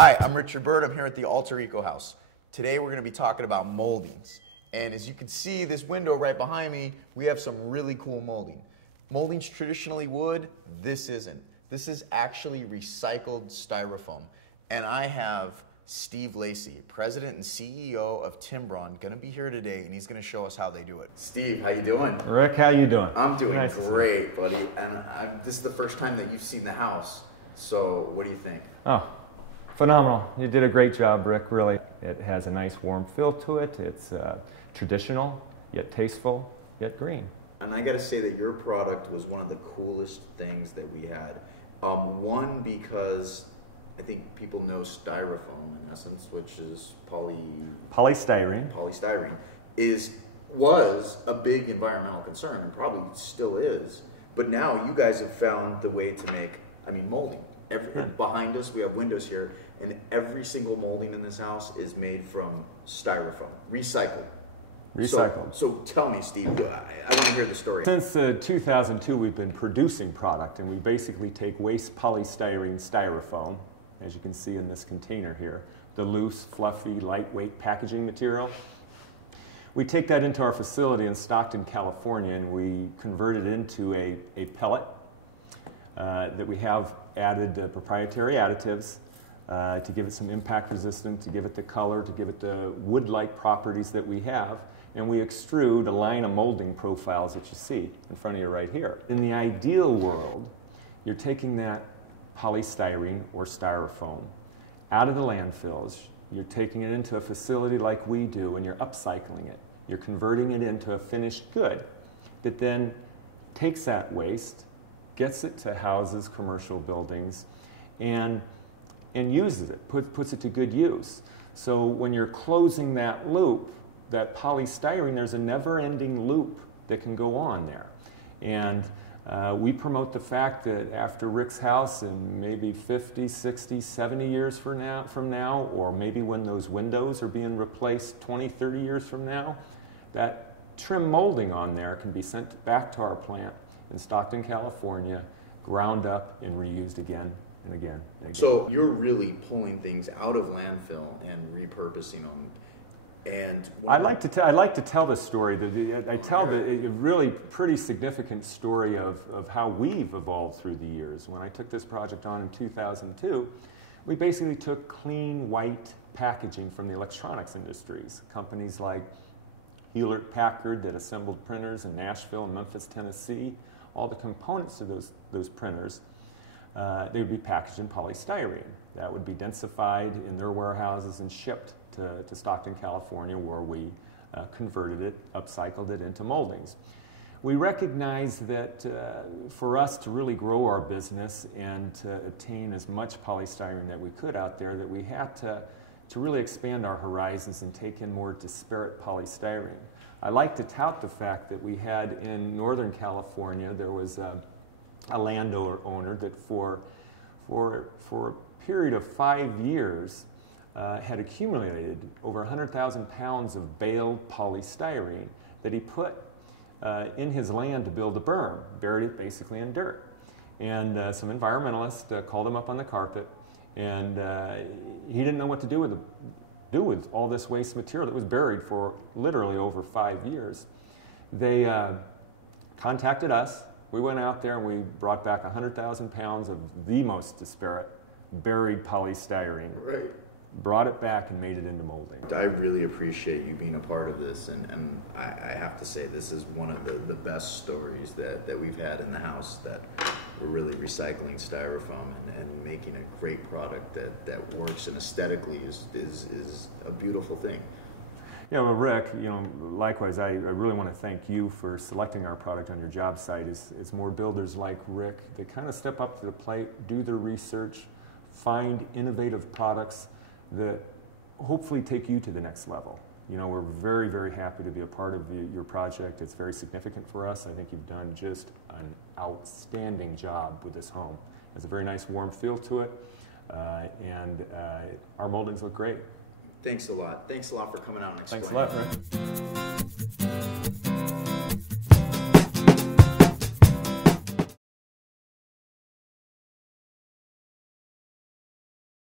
Hi, I'm Richard Bird. I'm here at the Alter Eco House. Today we're going to be talking about moldings. And as you can see, this window right behind me, we have some really cool molding. Molding's traditionally wood, this isn't. This is actually recycled styrofoam. And I have Steve Lacy, President and CEO of Timbron, going to be here today, and he's going to show us how they do it. Steve, how you doing? Rick, how you doing? I'm doing great, buddy. And this is the first time that you've seen the house. So what do you think? Oh, phenomenal. You did a great job, Rick, really. It has a nice warm feel to it. It's traditional, yet tasteful, yet green. And I got to say that your product was one of the coolest things that we had. One, because I think people know styrofoam in essence, which is polystyrene. Polystyrene was a big environmental concern and probably still is. But now you guys have found the way to make, molding. Behind us, we have windows here, and every single molding in this house is made from styrofoam, recycled. So tell me, Steve, I want to hear the story. Since 2002, we've been producing product, and we basically take waste polystyrene styrofoam, as you can see in this container here, the loose, fluffy, lightweight packaging material. We take that into our facility in Stockton, California, and we convert it into a pellet that we have added proprietary additives to give it some impact resistance, to give it the color, to give it the wood-like properties that we have. And we extrude a line of molding profiles that you see in front of you right here. In the ideal world, you're taking that polystyrene or styrofoam out of the landfills, you're taking it into a facility like we do, and you're upcycling it. You're converting it into a finished good that then takes that waste, gets it to houses, commercial buildings, and uses it, puts it to good use. So when you're closing that loop, that polystyrene, there's a never-ending loop that can go on there. And we promote the fact that after Rick's house, in maybe 50, 60, 70 years from now, or maybe when those windows are being replaced 20, 30 years from now, that trim molding on there can be sent back to our plant in Stockton, California, ground up and reused again and again and again. So you're really pulling things out of landfill and repurposing them. And I like to tell the story. I tell the really pretty significant story of how we've evolved through the years. When I took this project on in 2002, we basically took clean white packaging from the electronics industries. Companies like Hewlett-Packard that assembled printers in Nashville and Memphis, Tennessee. All the components of those printers, they would be packaged in polystyrene. That would be densified in their warehouses and shipped to Stockton, California, where we converted it, upcycled it into moldings. We recognized that for us to really grow our business and to attain as much polystyrene that we could out there, that we had to really expand our horizons and take in more disparate polystyrene. I like to tout the fact that we had in Northern California, there was a landowner that for a period of 5 years had accumulated over 100,000 pounds of baled polystyrene that he put in his land to build a berm, buried it basically in dirt. And some environmentalists called him up on the carpet, and he didn't know what to do with all this waste material that was buried for literally over 5 years. They contacted us. We went out there and we brought back 100,000 pounds of the most disparate buried polystyrene. Right. Brought it back and made it into molding. I really appreciate you being a part of this, and I have to say this is one of the best stories that we've had in the house, that we're really recycling styrofoam and making a great product that works and aesthetically is a beautiful thing. Yeah, well, Rick, likewise, I really want to thank you for selecting our product on your job site. It's more builders like Rick that kind of step up to the plate, do their research, find innovative products that hopefully take you to the next level. We're very, very happy to be a part of your project. It's very significant for us. I think you've done just an outstanding job with this home. It has a very nice warm feel to it, and our moldings look great. Thanks a lot. Thanks a lot for coming out and explaining. Thanks a lot, Rick.